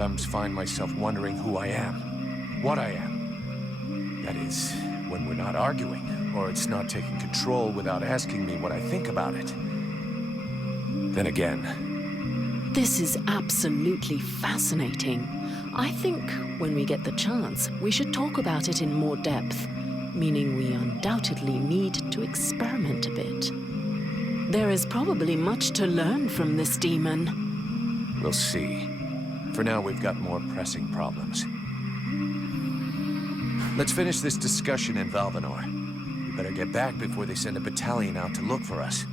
Sometimes find myself wondering who I am, what I am. That is, when we're not arguing, or it's not taking control without asking me what I think about it. Then again... This is absolutely fascinating. I think when we get the chance, we should talk about it in more depth, meaning we undoubtedly need to experiment a bit. There is probably much to learn from this demon. We'll see. For now, we've got more pressing problems. Let's finish this discussion in Valvanor. We better get back before they send a battalion out to look for us.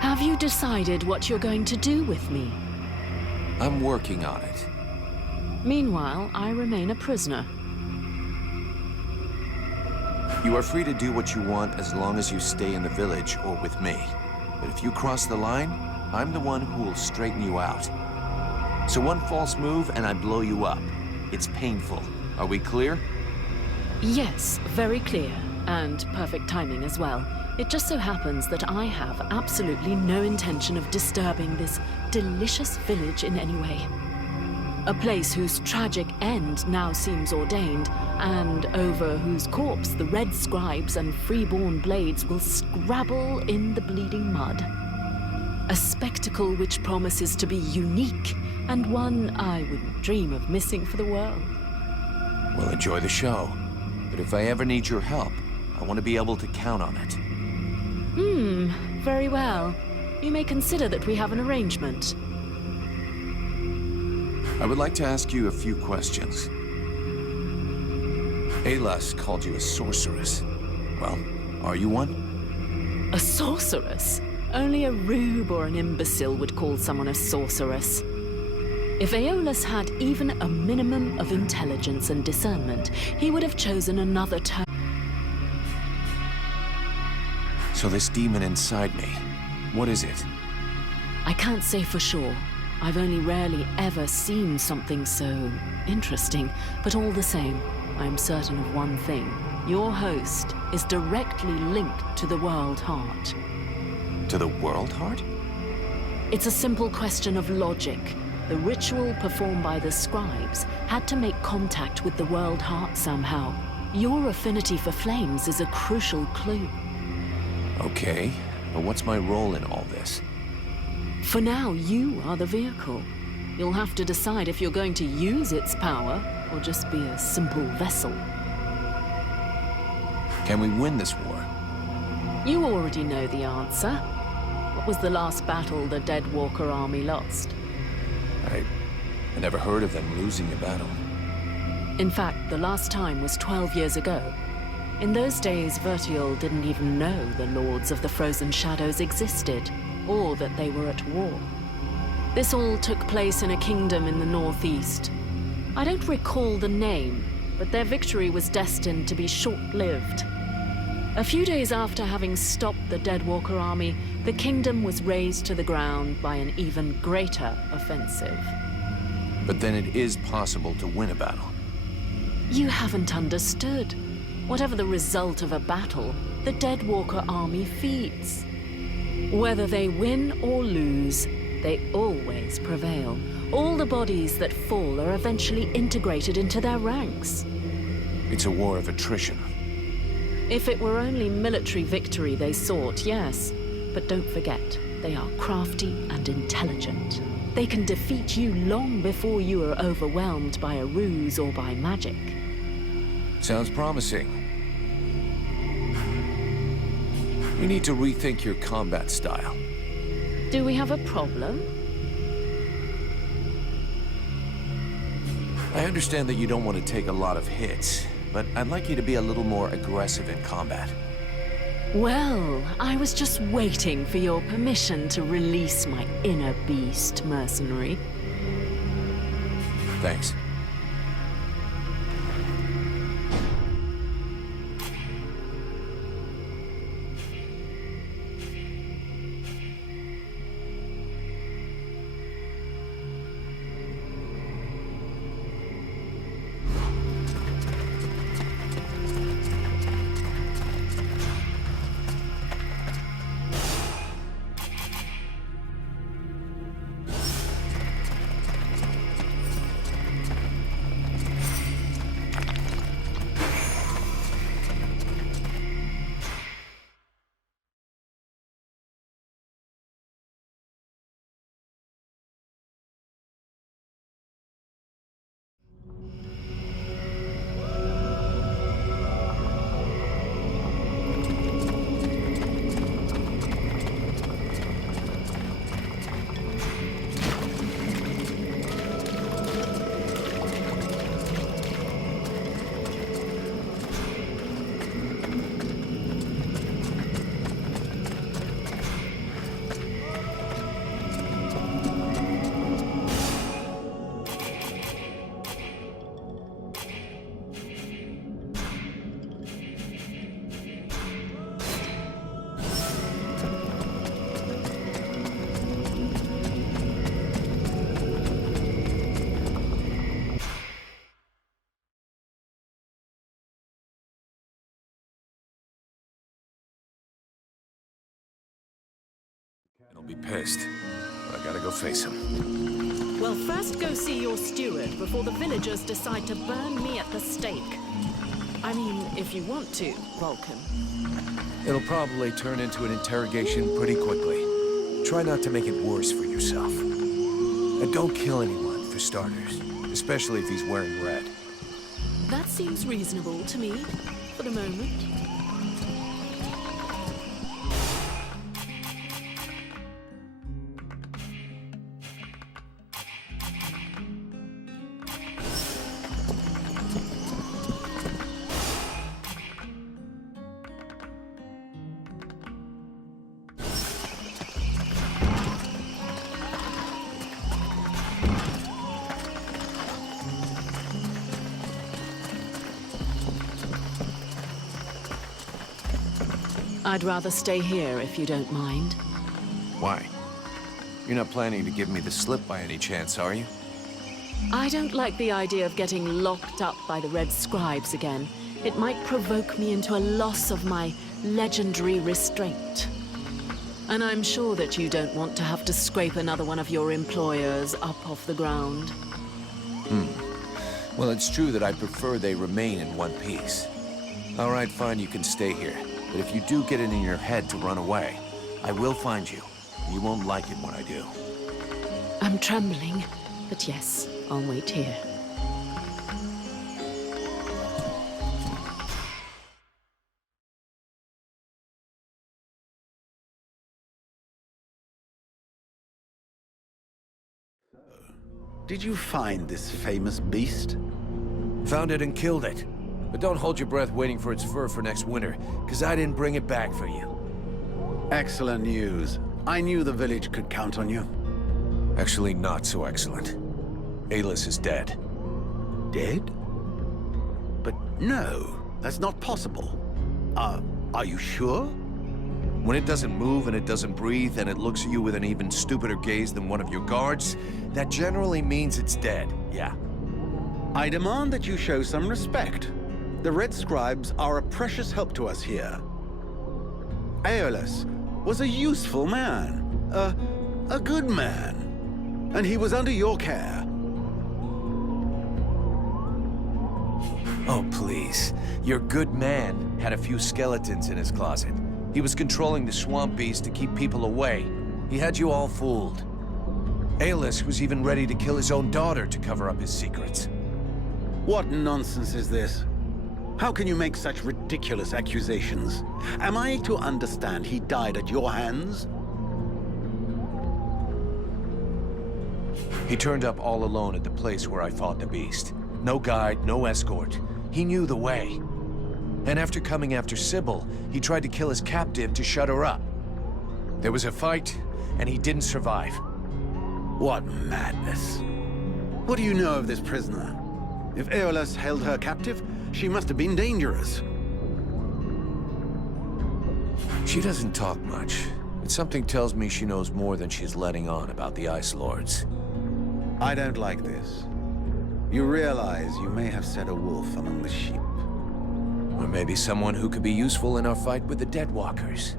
Have you decided what you're going to do with me? I'm working on it. Meanwhile, I remain a prisoner. You are free to do what you want as long as you stay in the village or with me. But if you cross the line, I'm the one who will straighten you out. So one false move and I blow you up. It's painful. Are we clear? Yes, very clear. And perfect timing as well. It just so happens that I have absolutely no intention of disturbing this delicious village in any way. A place whose tragic end now seems ordained, and over whose corpse the red scribes and freeborn blades will scrabble in the bleeding mud. A spectacle which promises to be unique, and one I wouldn't dream of missing for the world. Well, enjoy the show. But if I ever need your help, I want to be able to count on it. Very well. You may consider that we have an arrangement. I would like to ask you a few questions. Alas called you a sorceress. Well, are you one? A sorceress? Only a rube or an imbecile would call someone a sorceress. If Aeolus had even a minimum of intelligence and discernment, he would have chosen another term. So this demon inside me, what is it? I can't say for sure. I've only rarely ever seen something so interesting, but all the same, I am certain of one thing. Your host is directly linked to the World Heart. To the World Heart? It's a simple question of logic. The ritual performed by the scribes had to make contact with the World Heart somehow. Your affinity for flames is a crucial clue. Okay, but what's my role in all this? For now, you are the vehicle. You'll have to decide if you're going to use its power or just be a simple vessel. Can we win this war? You already know the answer. What was the last battle the Deadwalker army lost? I never heard of them losing a battle. In fact, the last time was 12 years ago. In those days, Vertiol didn't even know the Lords of the Frozen Shadows existed, or that they were at war. This all took place in a kingdom in the northeast. I don't recall the name, but their victory was destined to be short-lived. A few days after having stopped the Deadwalker army, the kingdom was razed to the ground by an even greater offensive. But then it is possible to win a battle. You haven't understood. Whatever the result of a battle, the Deadwalker army feeds. Whether they win or lose, they always prevail. All the bodies that fall are eventually integrated into their ranks. It's a war of attrition. If it were only military victory they sought, yes. But don't forget, they are crafty and intelligent. They can defeat you long before you are overwhelmed by a ruse or by magic. Sounds promising. We need to rethink your combat style. Do we have a problem? I understand that you don't want to take a lot of hits, but I'd like you to be a little more aggressive in combat. Well, I was just waiting for your permission to release my inner beast, mercenary. Thanks. He'll be pissed, but I gotta go face him. Well, first go see your steward before the villagers decide to burn me at the stake. I mean, if you want to, Vulcan. It'll probably turn into an interrogation pretty quickly. Try not to make it worse for yourself. And don't kill anyone, for starters. Especially if he's wearing red. That seems reasonable to me, for the moment. I'd rather stay here if you don't mind. Why? You're not planning to give me the slip by any chance, are you? I don't like the idea of getting locked up by the Red Scribes again. It might provoke me into a loss of my legendary restraint. And I'm sure that you don't want to have to scrape another one of your employers up off the ground. Well, it's true that I prefer they remain in one piece. All right, fine, you can stay here. But if you do get it in your head to run away, I will find you. You won't like it when I do. I'm trembling, but yes, I'll wait here. did you find this famous beast? Found it and killed it. But don't hold your breath waiting for its fur for next winter, because I didn't bring it back for you. Excellent news. I knew the village could count on you. Actually, not so excellent. Alis is dead. Dead? But no, that's not possible. Are you sure? When it doesn't move and it doesn't breathe and it looks at you with an even stupider gaze than one of your guards, that generally means it's dead, yeah. I demand that you show some respect. The Red Scribes are a precious help to us here. Aeolus was a useful man, a good man, and he was under your care. Oh, please. Your good man had a few skeletons in his closet. He was controlling the swamp beast to keep people away. He had you all fooled. Aeolus was even ready to kill his own daughter to cover up his secrets. What nonsense is this? How can you make such ridiculous accusations? Am I to understand he died at your hands? He turned up all alone at the place where I fought the beast. No guide, no escort. He knew the way. And after coming after Sybil, he tried to kill his captive to shut her up. There was a fight, and he didn't survive. What madness. What do you know of this prisoner? If Aeolus held her captive, she must have been dangerous. She doesn't talk much, but something tells me she knows more than she's letting on about the Ice Lords. I don't like this. You realize you may have set a wolf among the sheep. Or maybe someone who could be useful in our fight with the Deadwalkers.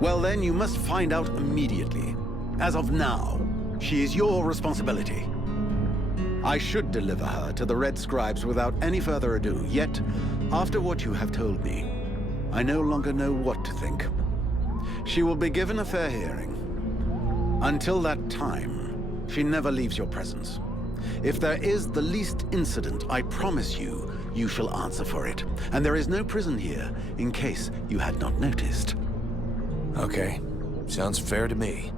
Well then, you must find out immediately. As of now, she is your responsibility. I should deliver her to the Red Scribes without any further ado, yet, after what you have told me, I no longer know what to think. She will be given a fair hearing. Until that time, she never leaves your presence. If there is the least incident, I promise you, you shall answer for it. And there is no prison here, in case you had not noticed. Okay, sounds fair to me.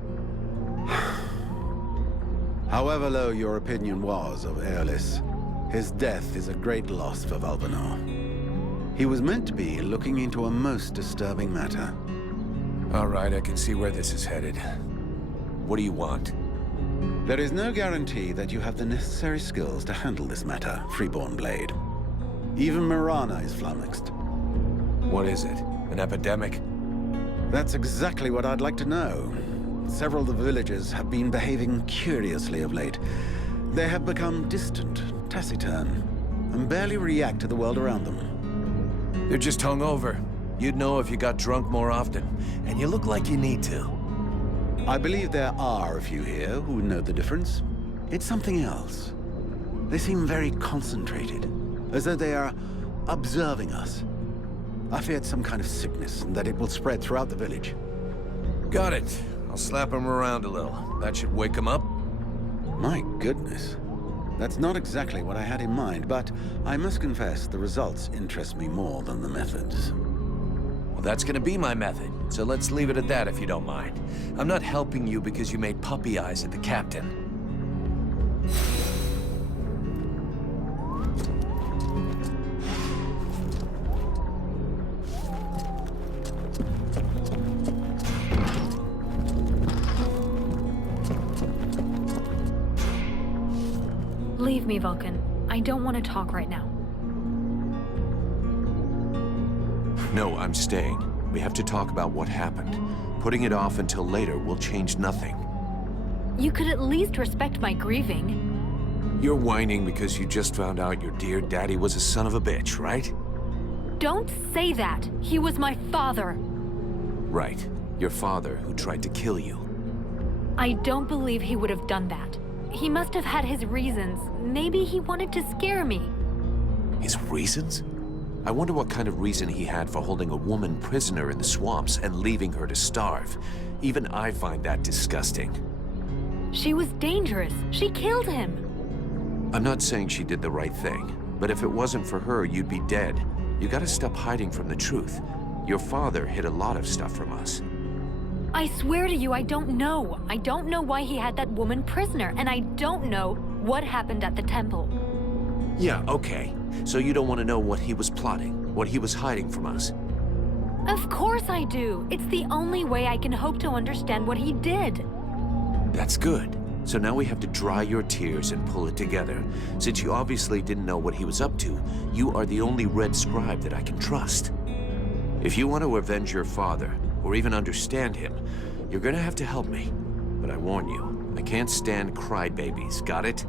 However low your opinion was of Aeolus, his death is a great loss for Valvanor. He was meant to be looking into a most disturbing matter. All right, I can see where this is headed. What do you want? There is no guarantee that you have the necessary skills to handle this matter, Freeborn Blade. Even Mirana is flummoxed. What is it? An epidemic? That's exactly what I'd like to know. Several of the villagers have been behaving curiously of late. They have become distant, taciturn, and barely react to the world around them. They're just hungover. You'd know if you got drunk more often, and you look like you need to. I believe there are a few here who know the difference. It's something else. They seem very concentrated, as though they are observing us. I feared some kind of sickness, and that it will spread throughout the village. Got it. I'll slap him around a little. That should wake him up. My goodness. That's not exactly what I had in mind, but I must confess the results interest me more than the methods. Well, that's gonna be my method, so let's leave it at that if you don't mind. I'm not helping you because you made puppy eyes at the captain. Leave me, Vulcan. I don't want to talk right now. No, I'm staying. We have to talk about what happened. Putting it off until later will change nothing. You could at least respect my grieving. You're whining because you just found out your dear daddy was a son of a bitch, right? Don't say that. He was my father. Right. Your father who tried to kill you. I don't believe he would have done that. He must have had his reasons. Maybe he wanted to scare me. His reasons? I wonder what kind of reason he had for holding a woman prisoner in the swamps and leaving her to starve. Even I find that disgusting. She was dangerous. She killed him. I'm not saying she did the right thing, but if it wasn't for her, you'd be dead. You gotta stop hiding from the truth. Your father hid a lot of stuff from us. I swear to you, I don't know. I don't know why he had that woman prisoner, and I don't know what happened at the temple. Yeah, okay. So you don't want to know what he was plotting, what he was hiding from us? Of course I do. It's the only way I can hope to understand what he did. That's good. So now we have to dry your tears and pull it together. Since you obviously didn't know what he was up to, you are the only Red Scribe that I can trust. If you want to avenge your father, or even understand him, you're gonna have to help me. But I warn you, I can't stand crybabies, got it?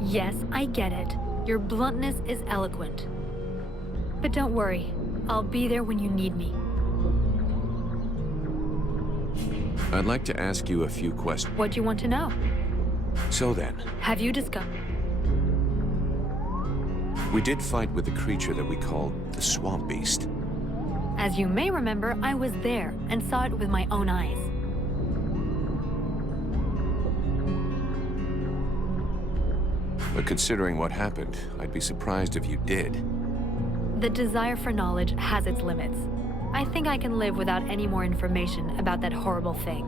Yes, I get it. Your bluntness is eloquent. But don't worry, I'll be there when you need me. I'd like to ask you a few questions. What do you want to know? So then, Have you discovered? we did fight with the creature that we called the Swamp Beast. As you may remember, I was there and saw it with my own eyes. But considering what happened, I'd be surprised if you did. The desire for knowledge has its limits. I think I can live without any more information about that horrible thing.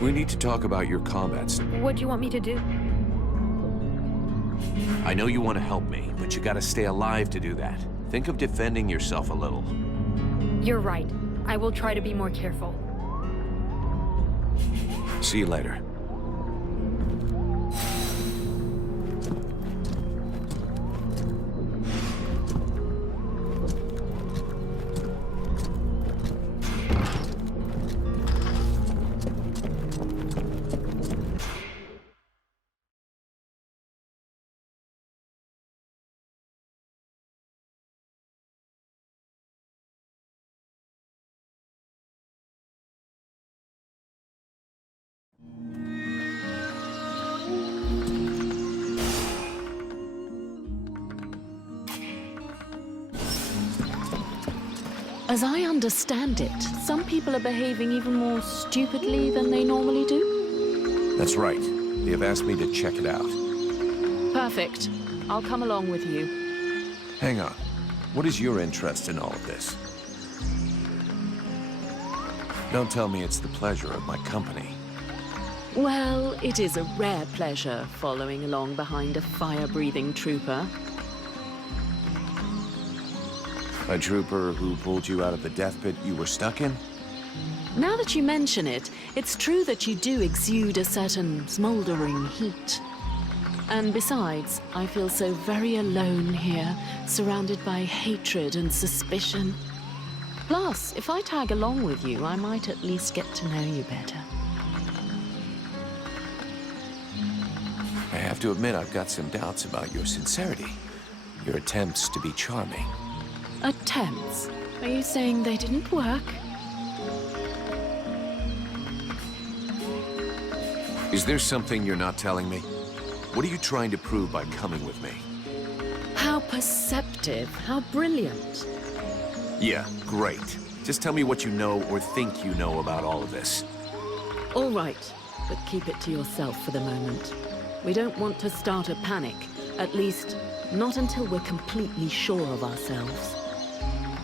We need to talk about your combats. What do you want me to do? I know you want to help me, but you gotta stay alive to do that. Think of defending yourself a little. You're right. I will try to be more careful. See you later. As I understand it, some people are behaving even more stupidly than they normally do. That's right. They have asked me to check it out. Perfect. I'll come along with you. Hang on. What is your interest in all of this? Don't tell me it's the pleasure of my company. Well, it is a rare pleasure following along behind a fire-breathing trooper. A trooper who pulled you out of the death pit you were stuck in? Now that you mention it, it's true that you do exude a certain smoldering heat. And besides, I feel so very alone here, surrounded by hatred and suspicion. Plus, if I tag along with you, I might at least get to know you better. I have to admit I've got some doubts about your sincerity. Your attempts to be charming. Attempts? Are you saying they didn't work? Is there something you're not telling me? What are you trying to prove by coming with me? How perceptive, how brilliant. Yeah, great. Just tell me what you know or think you know about all of this. All right, but keep it to yourself for the moment. We don't want to start a panic, at least not until we're completely sure of ourselves.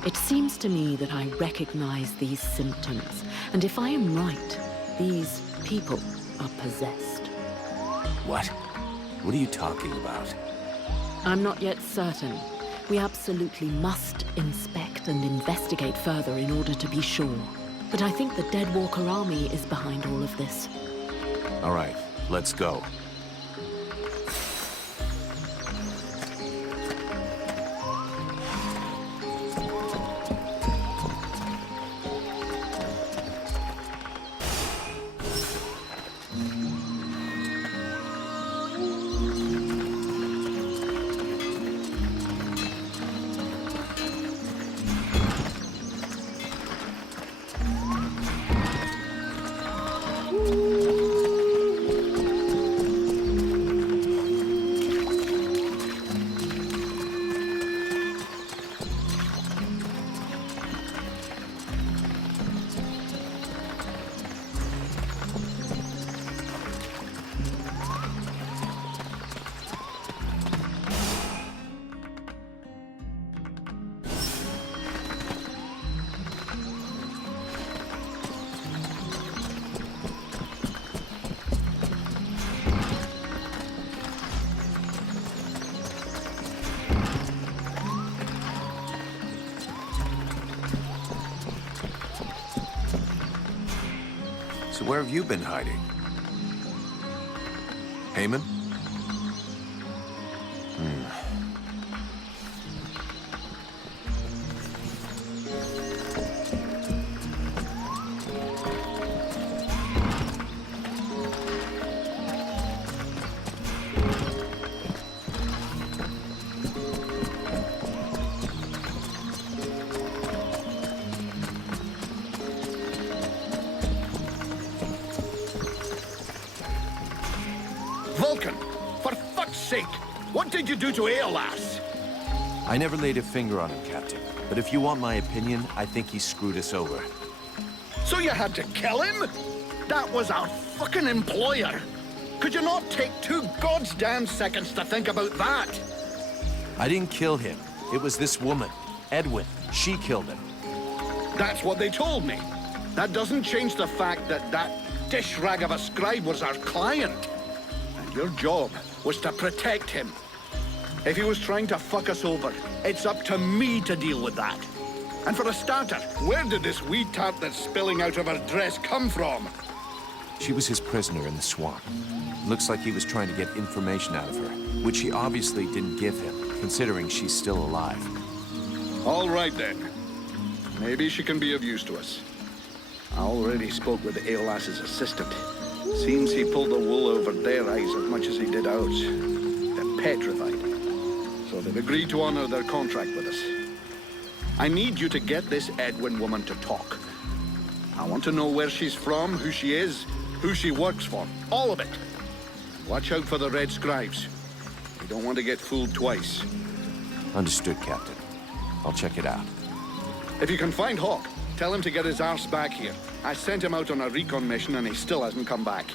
It seems to me that I recognize these symptoms, and if I am right, these people are possessed. What? What are you talking about? I'm not yet certain. We absolutely must inspect and investigate further in order to be sure. But I think the Deadwalker army is behind all of this. All right, let's go. So where have you been hiding? Heyman? Vulcan, for fuck's sake, what did you do to Aeolas? I never laid a finger on him, Captain. But if you want my opinion, I think he screwed us over. So you had to kill him? That was our fucking employer. Could you not take 2 goddamn seconds to think about that? I didn't kill him. It was this woman, Edwin. She killed him. That's what they told me. That doesn't change the fact that that dish rag of a scribe was our client. And your job was to protect him. If he was trying to fuck us over, it's up to me to deal with that. And for a starter, where did this wee tart that's spilling out of her dress come from? She was his prisoner in the swamp. Looks like he was trying to get information out of her, which he obviously didn't give him, considering she's still alive. All right then. Maybe she can be of use to us. I already spoke with Aeolas's assistant. Seems he pulled the wool over their eyes as much as he did ours. They're petrified. So they've agreed to honor their contract with us. I need you to get this Edwin woman to talk. I want to know where she's from, who she is, who she works for. All of it. Watch out for the Red Scribes. We don't want to get fooled twice. Understood, Captain. I'll check it out. If you can find Hawk, tell him to get his arse back here. I sent him out on a recon mission and he still hasn't come back.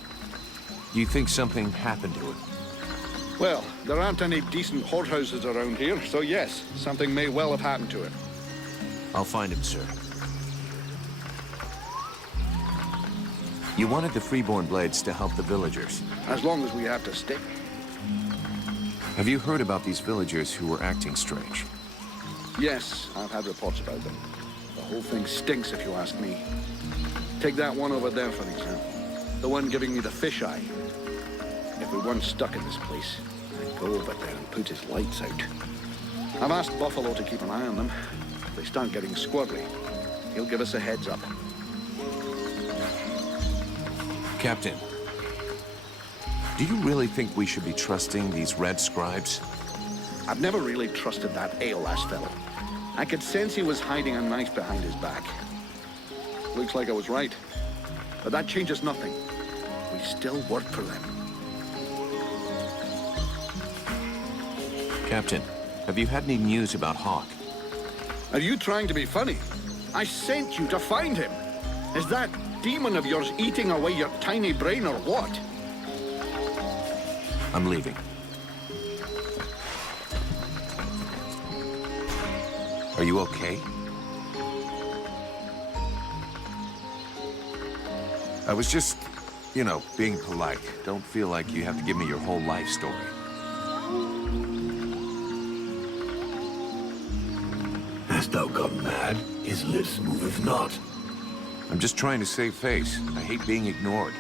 Do you think something happened to him? Well, there aren't any decent whorehouses around here, so yes, something may well have happened to him. I'll find him, sir. You wanted the Freeborn Blades to help the villagers. As long as we have to stick. Have you heard about these villagers who were acting strange? Yes, I've had reports about them. The whole thing stinks if you ask me. Take that one over there, for example. The one giving me the fisheye. If we weren't stuck in this place, I'd go over there and put his lights out. I've asked Buffalo to keep an eye on them. If they start getting squirrely, he'll give us a heads up. Captain, do you really think we should be trusting these Red Scribes? I've never really trusted that Aeolas fellow. I could sense he was hiding a knife behind his back. Looks like I was right. But that changes nothing. We still work for them. Captain, have you had any news about Hawk? Are you trying to be funny? I sent you to find him. Is that demon of yours eating away your tiny brain or what? I'm leaving. Are you okay? I was just, being polite. Don't feel like you have to give me your whole life story. Hast thou gone mad? His lips moveth not. I'm just trying to save face. I hate being ignored.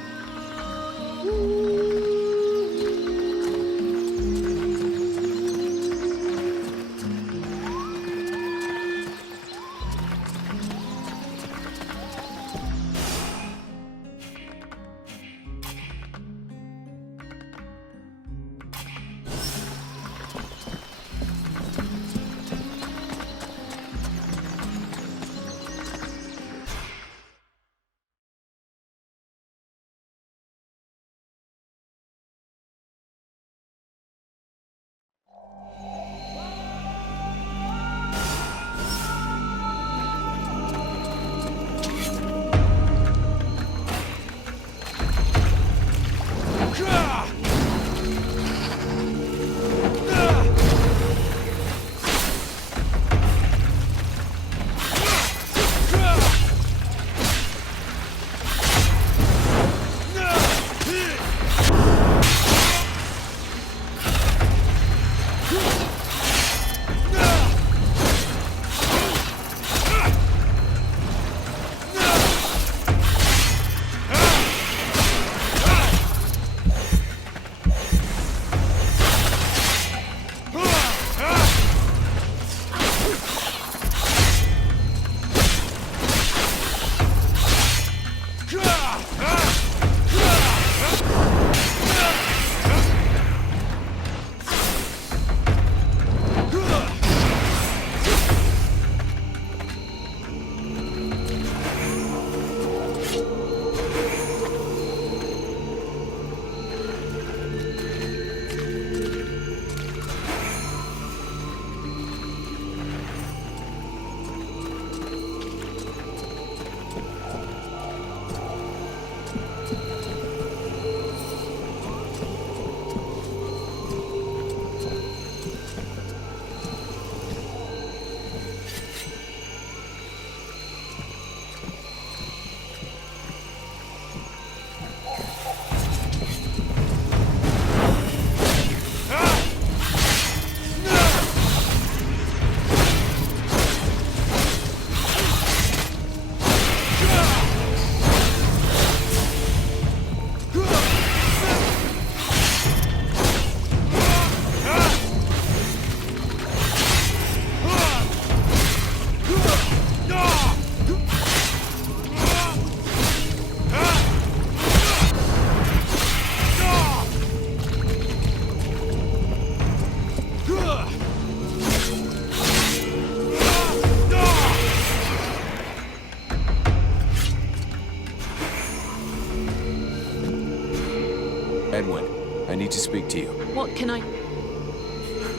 Edwin, I need to speak to you. What can I...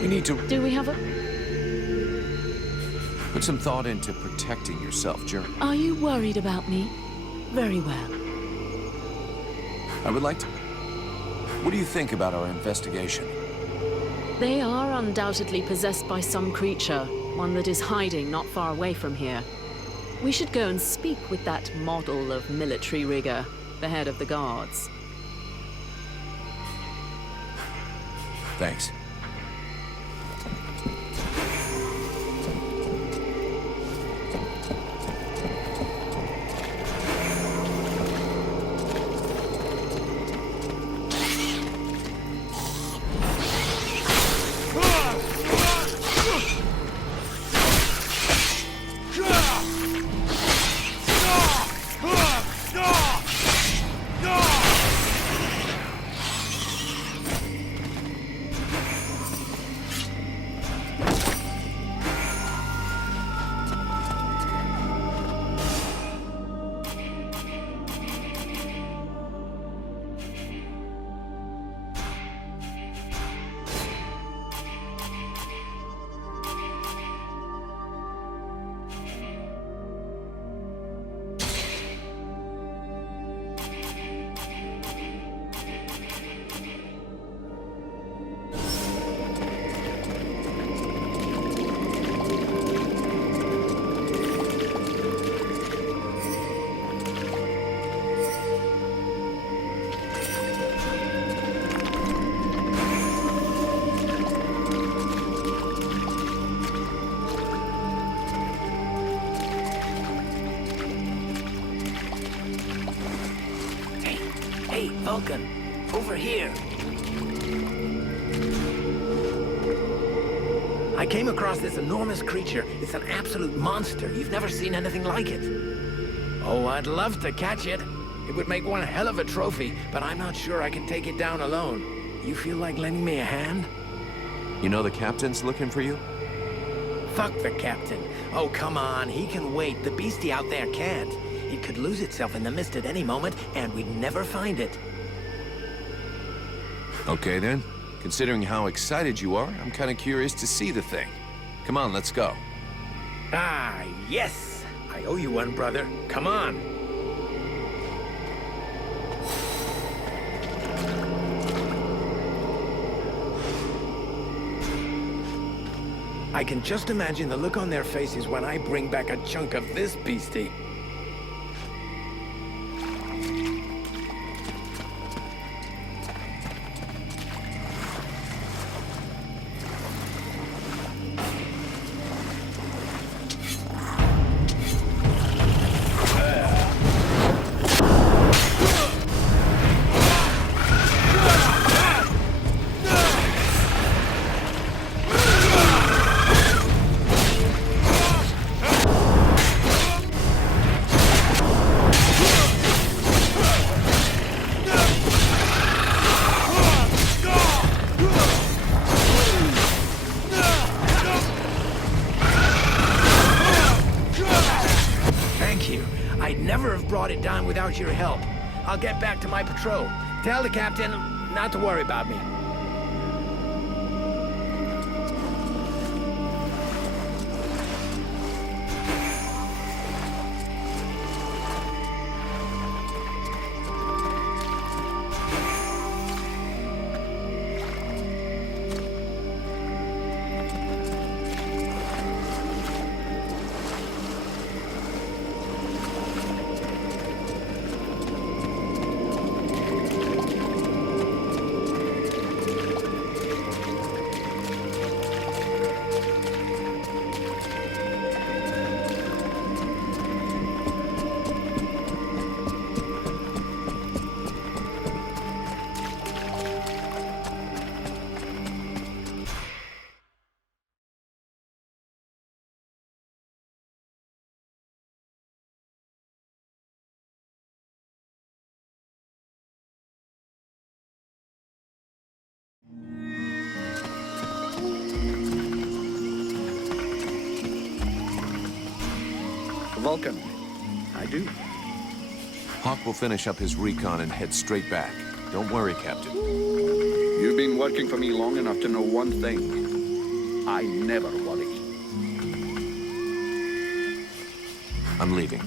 We need to Do we have a... put some thought into protecting yourself, Jerry. Are you worried about me? Very well. I would like to... What do you think about our investigation? They are undoubtedly possessed by some creature, one that is hiding not far away from here. We should go and speak with that model of military rigor, the head of the guards. Thanks. Hey, Vulcan, over here. I came across this enormous creature. It's an absolute monster. You've never seen anything like it. Oh, I'd love to catch it. It would make one hell of a trophy, but I'm not sure I can take it down alone. You feel like lending me a hand? You know the captain's looking for you? Fuck the captain. Oh, come on. He can wait. The beastie out there can't. It could lose itself in the mist at any moment, and we'd never find it. Okay then. Considering how excited you are, I'm kind of curious to see the thing. Come on, let's go. Ah, yes! I owe you one, brother. Come on. I can just imagine the look on their faces when I bring back a chunk of this beastie. appreciate your help. I'll get back to my patrol. Tell the captain not to worry about me. Vulcan. I do. Hawk will finish up his recon and head straight back. Don't worry, Captain. You've been working for me long enough to know one thing. I never worry. I'm leaving.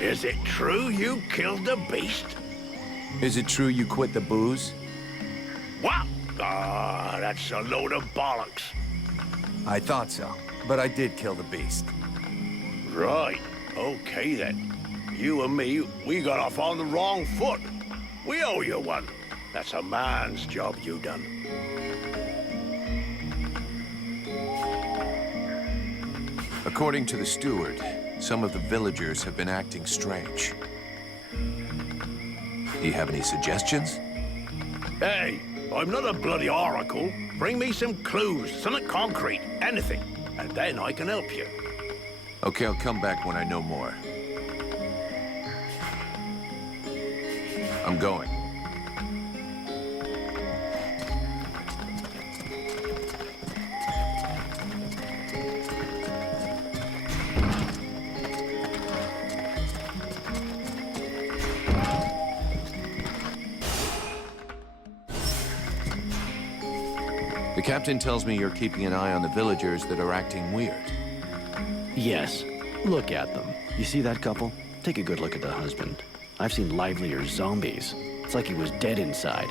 Is it true you killed the beast? Is it true you quit the booze? What? Ah, that's a load of bollocks. I thought so, but I did kill the beast. Right. Okay, then. You and me, we got off on the wrong foot. We owe you one. That's a man's job you done. According to the steward, some of the villagers have been acting strange. Do you have any suggestions? Hey, I'm not a bloody oracle. Bring me some clues, something concrete, anything, and then I can help you. Okay, I'll come back when I know more. I'm going. The captain tells me you're keeping an eye on the villagers that are acting weird. Yes. Look at them. You see that couple? Take a good look at the husband. I've seen livelier zombies. It's like he was dead inside.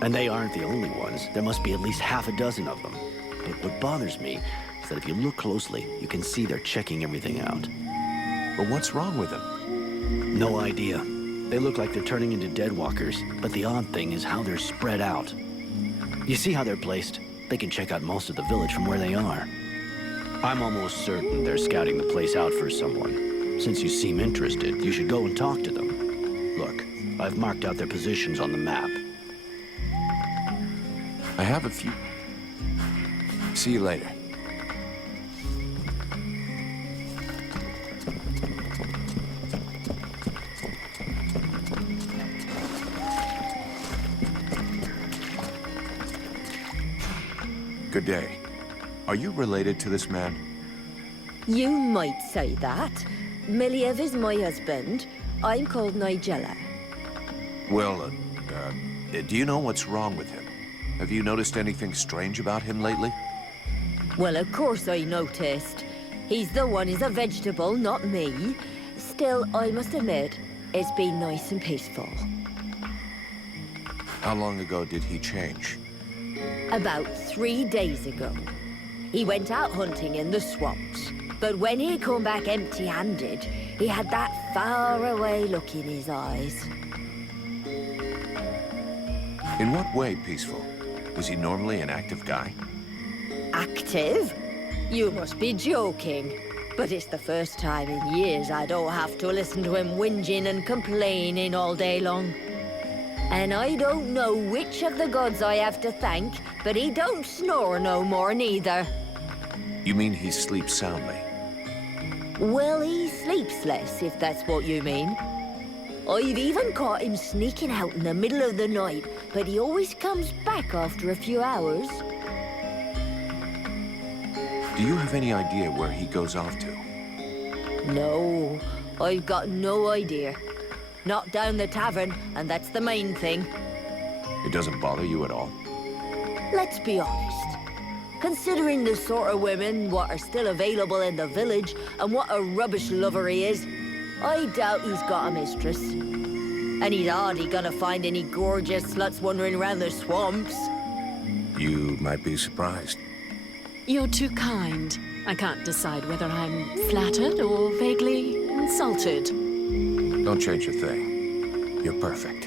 And they aren't the only ones. There must be at least half a dozen of them. But what bothers me is that if you look closely, you can see they're checking everything out. But what's wrong with them? No idea. They look like they're turning into dead walkers, but the odd thing is how they're spread out. You see how they're placed? They can check out most of the village from where they are. I'm almost certain they're scouting the place out for someone. Since you seem interested, you should go and talk to them. Look, I've marked out their positions on the map. I have a few. See you later. Good day. Are you related to this man? You might say that. Miliev is my husband. I'm called Nigella. Well, do you know what's wrong with him? Have you noticed anything strange about him lately? Well, of course I noticed. He's the one who's a vegetable, not me. Still, I must admit, it's been nice and peaceful. How long ago did he change? About 3 days ago. He went out hunting in the swamps. But when he come back empty-handed, he had that far-away look in his eyes. In what way peaceful? Was he normally an active guy? Active? You must be joking. But it's the first time in years I don't have to listen to him whinging and complaining all day long. And I don't know which of the gods I have to thank, but he don't snore no more neither. You mean he sleeps soundly? Well, he sleeps less, if that's what you mean. I've even caught him sneaking out in the middle of the night, but he always comes back after a few hours. Do you have any idea where he goes off to? No, I've got no idea. Not down the tavern, and that's the main thing. It doesn't bother you at all? Let's be honest. Considering the sort of women what are still available in the village and what a rubbish lover he is, I doubt he's got a mistress. And he's hardly gonna find any gorgeous sluts wandering around the swamps. You might be surprised. You're too kind. I can't decide whether I'm flattered or vaguely insulted. Don't change a thing. You're perfect.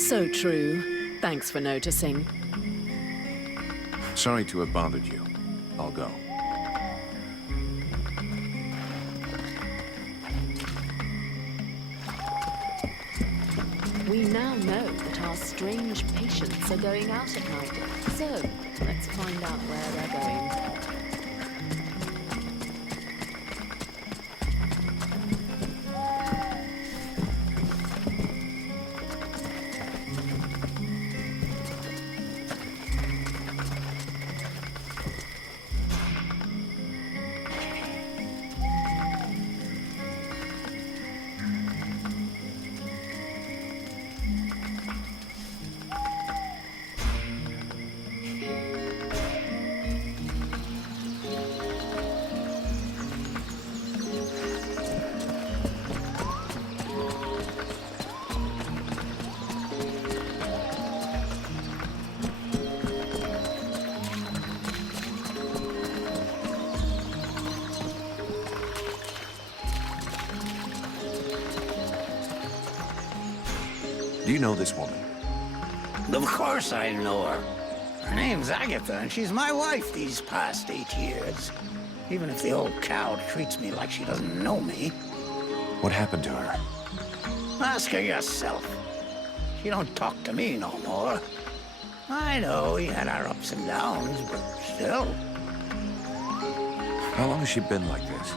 So true. Thanks for noticing. Sorry to have bothered you. I'll go. We now know that our strange patients are going out at night. So, let's find out where they're going. Do you know this woman? Of course I know her. Her name's Agatha, and she's my wife these past 8 years. Even if the old cow treats me like she doesn't know me. What happened to her? Ask her yourself. She don't talk to me no more. I know he had our ups and downs, but still. How long has she been like this?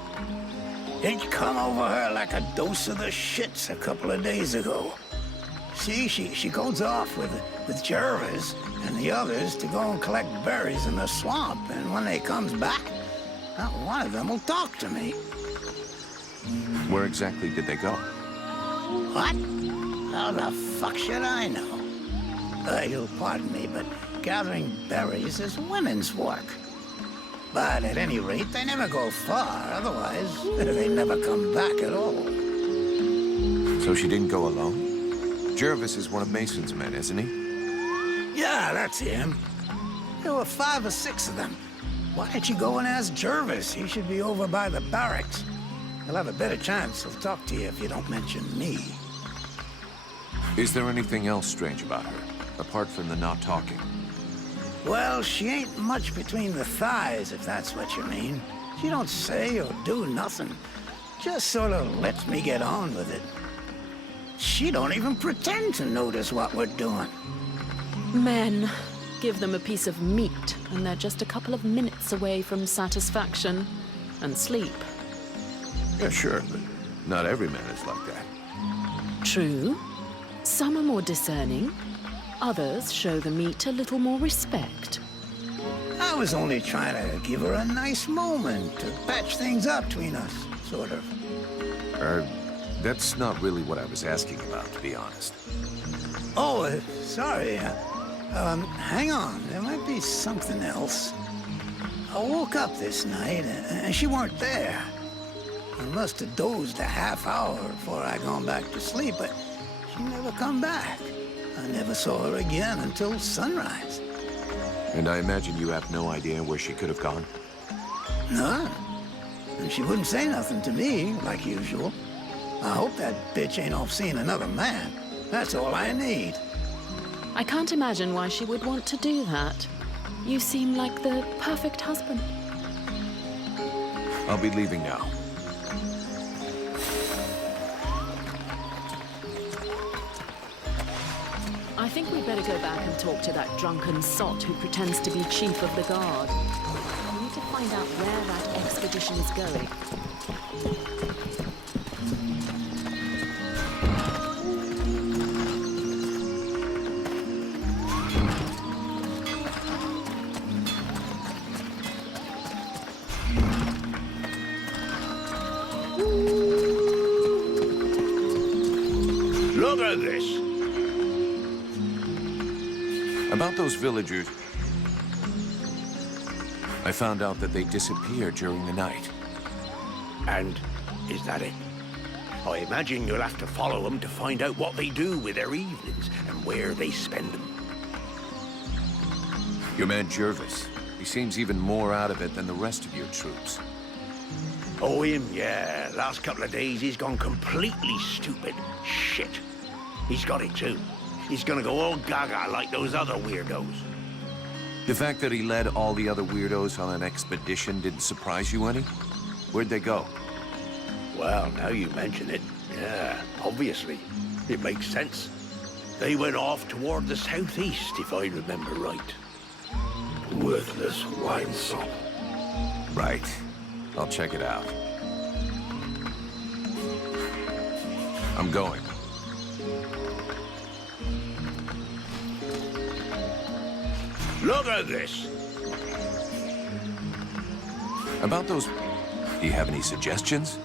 It come over her like a dose of the shits a couple of days ago. See, she goes off with Jervis and the others to go and collect berries in the swamp, and when they comes back, not one of them will talk to me. Where exactly did they go? What? How the fuck should I know? You'll pardon me, but gathering berries is women's work. But at any rate, they never go far, otherwise they never come back at all. So she didn't go alone? Jervis is one of Mason's men, isn't he? Yeah, that's him. There were 5 or 6 of them. Why don't you go and ask Jervis? He should be over by the barracks. He'll have a better chance. He'll talk to you if you don't mention me. Is there anything else strange about her, apart from the not talking? Well, she ain't much between the thighs, if that's what you mean. She don't say or do nothing. Just sort of lets me get on with it. She don't even pretend to notice what we're doing. Men. Give them a piece of meat, and they're just a couple of minutes away from satisfaction and sleep. Yeah, sure, but not every man is like that. True. Some are more discerning. Others show the meat a little more respect. I was only trying to give her a nice moment to patch things up between us, sort of. That's not really what I was asking about, to be honest. Oh, sorry. Hang on. There might be something else. I woke up this night, and she weren't there. I must have dozed a half hour before I gone back to sleep, but she never come back. I never saw her again until sunrise. And I imagine you have no idea where she could have gone? None. And she wouldn't say nothing to me, like usual. I hope that bitch ain't off seeing another man. That's all I need. I can't imagine why she would want to do that. You seem like the perfect husband. I'll be leaving now. I think we'd better go back and talk to that drunken sot who pretends to be chief of the guard. We need to find out where that expedition is going. Look at this. About those villagers, I found out that they disappeared during the night. And is that it? I imagine you'll have to follow them to find out what they do with their evenings and where they spend them. Your man Jervis, he seems even more out of it than the rest of your troops. Oh, him, yeah. Last couple of days, he's gone completely stupid. Shit. He's got it, too. He's gonna go all gaga like those other weirdos. The fact that he led all the other weirdos on an expedition didn't surprise you any? Where'd they go? Well, now you mention it, yeah, obviously. It makes sense. They went off toward the southeast, if I remember right. Worthless wine sop. Right. I'll check it out. I'm going. Look at this! About those... Do you have any suggestions?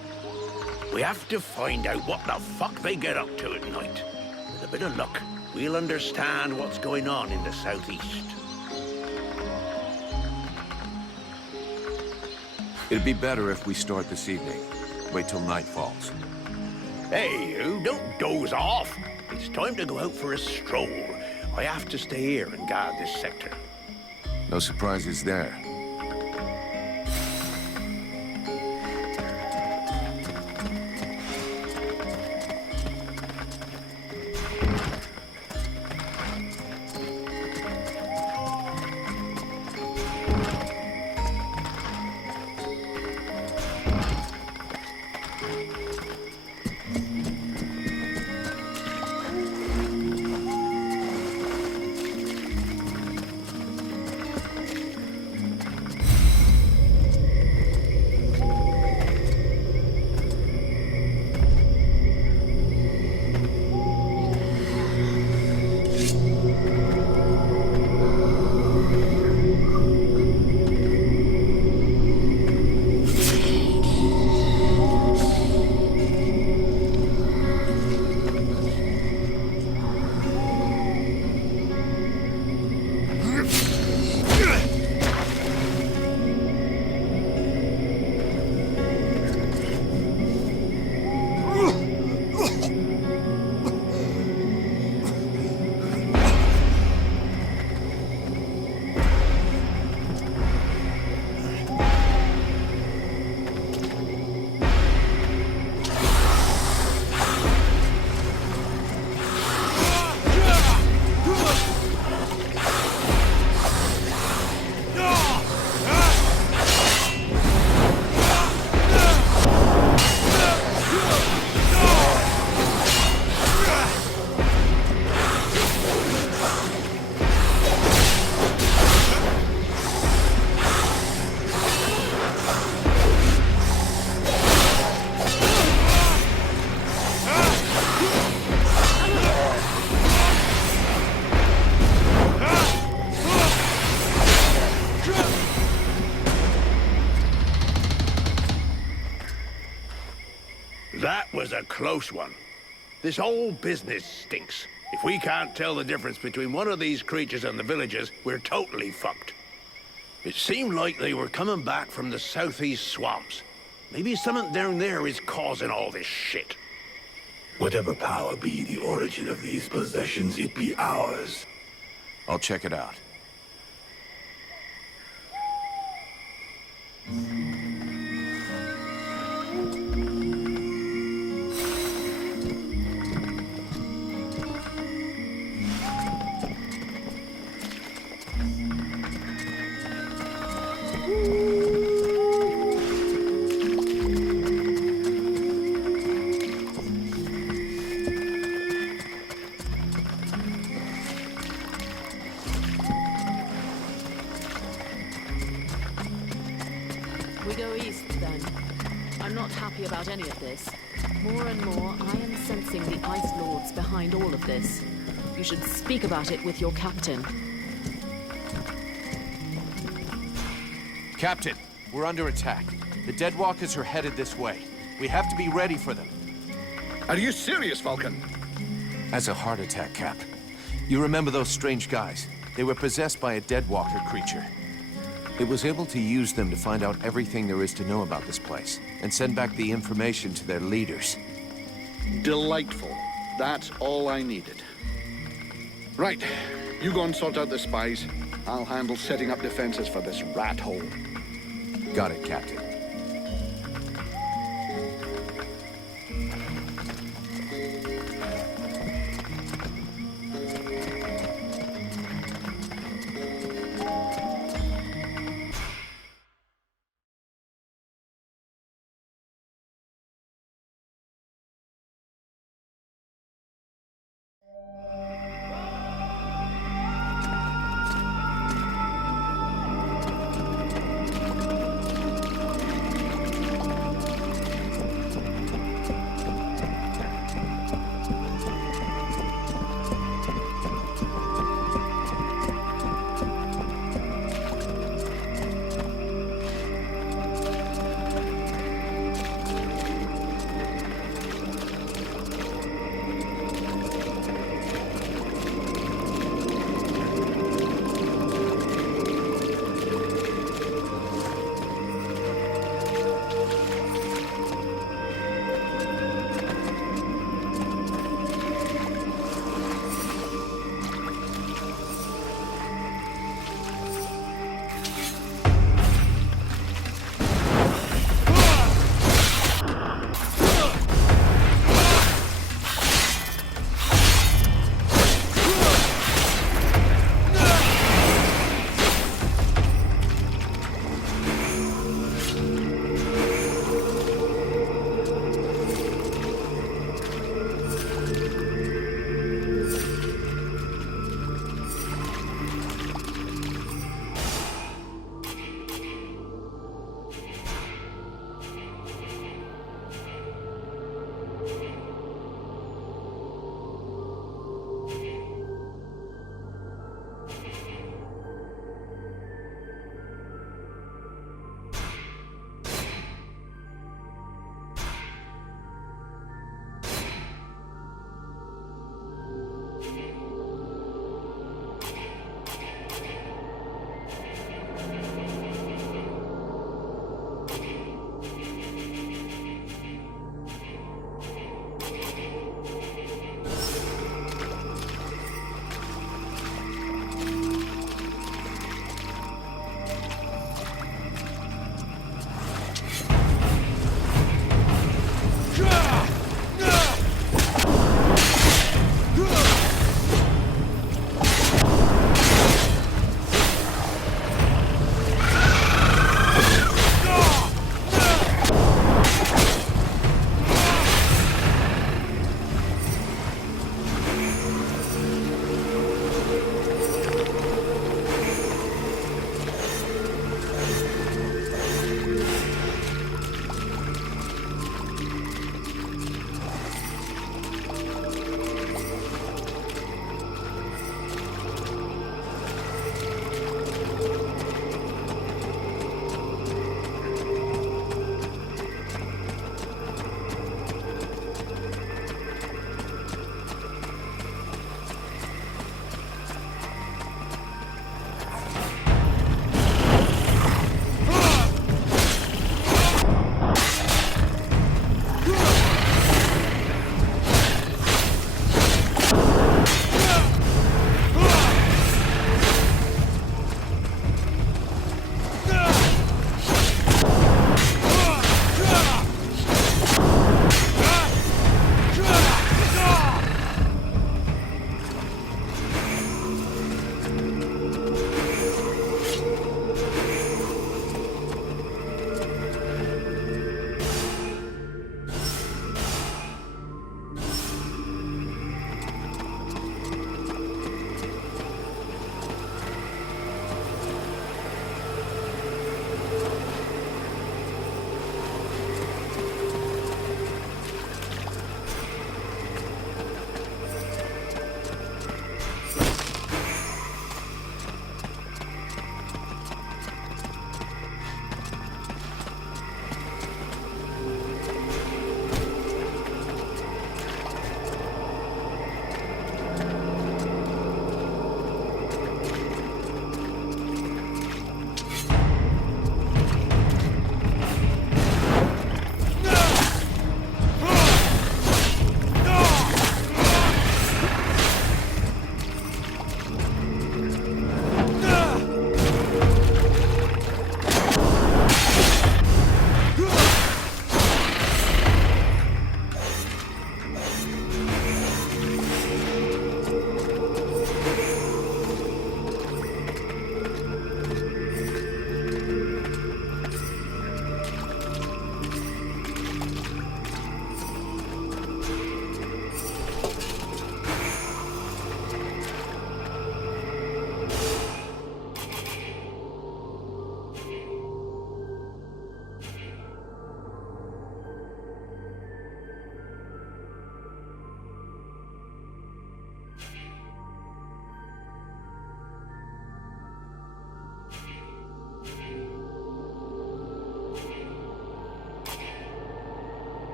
We have to find out what the fuck they get up to at night. With a bit of luck, we'll understand what's going on in the southeast. It'd be better if we start this evening. Wait till night falls. Hey, you, don't doze off. It's time to go out for a stroll. I have to stay here and guard this sector. No surprises there. That was a close one. This whole business stinks. If we can't tell the difference between one of these creatures and the villagers, we're totally fucked. It seemed like they were coming back from the southeast swamps. Maybe something down there is causing all this shit. Whatever power be the origin of these possessions, it be ours. I'll check it out. we go east, then? I'm not happy about any of this. More and more, I am sensing the Ice Lords behind all of this. You should speak about it with your captain. Captain, we're under attack. The Deadwalkers are headed this way. We have to be ready for them. Are you serious, Falcon? As a heart attack, Cap. You remember those strange guys? They were possessed by a Deadwalker creature. It was able to use them to find out everything there is to know about this place, and send back the information to their leaders. Delightful. That's all I needed. Right. You go and sort out the spies. I'll handle setting up defenses for this rat hole. Got it, Captain.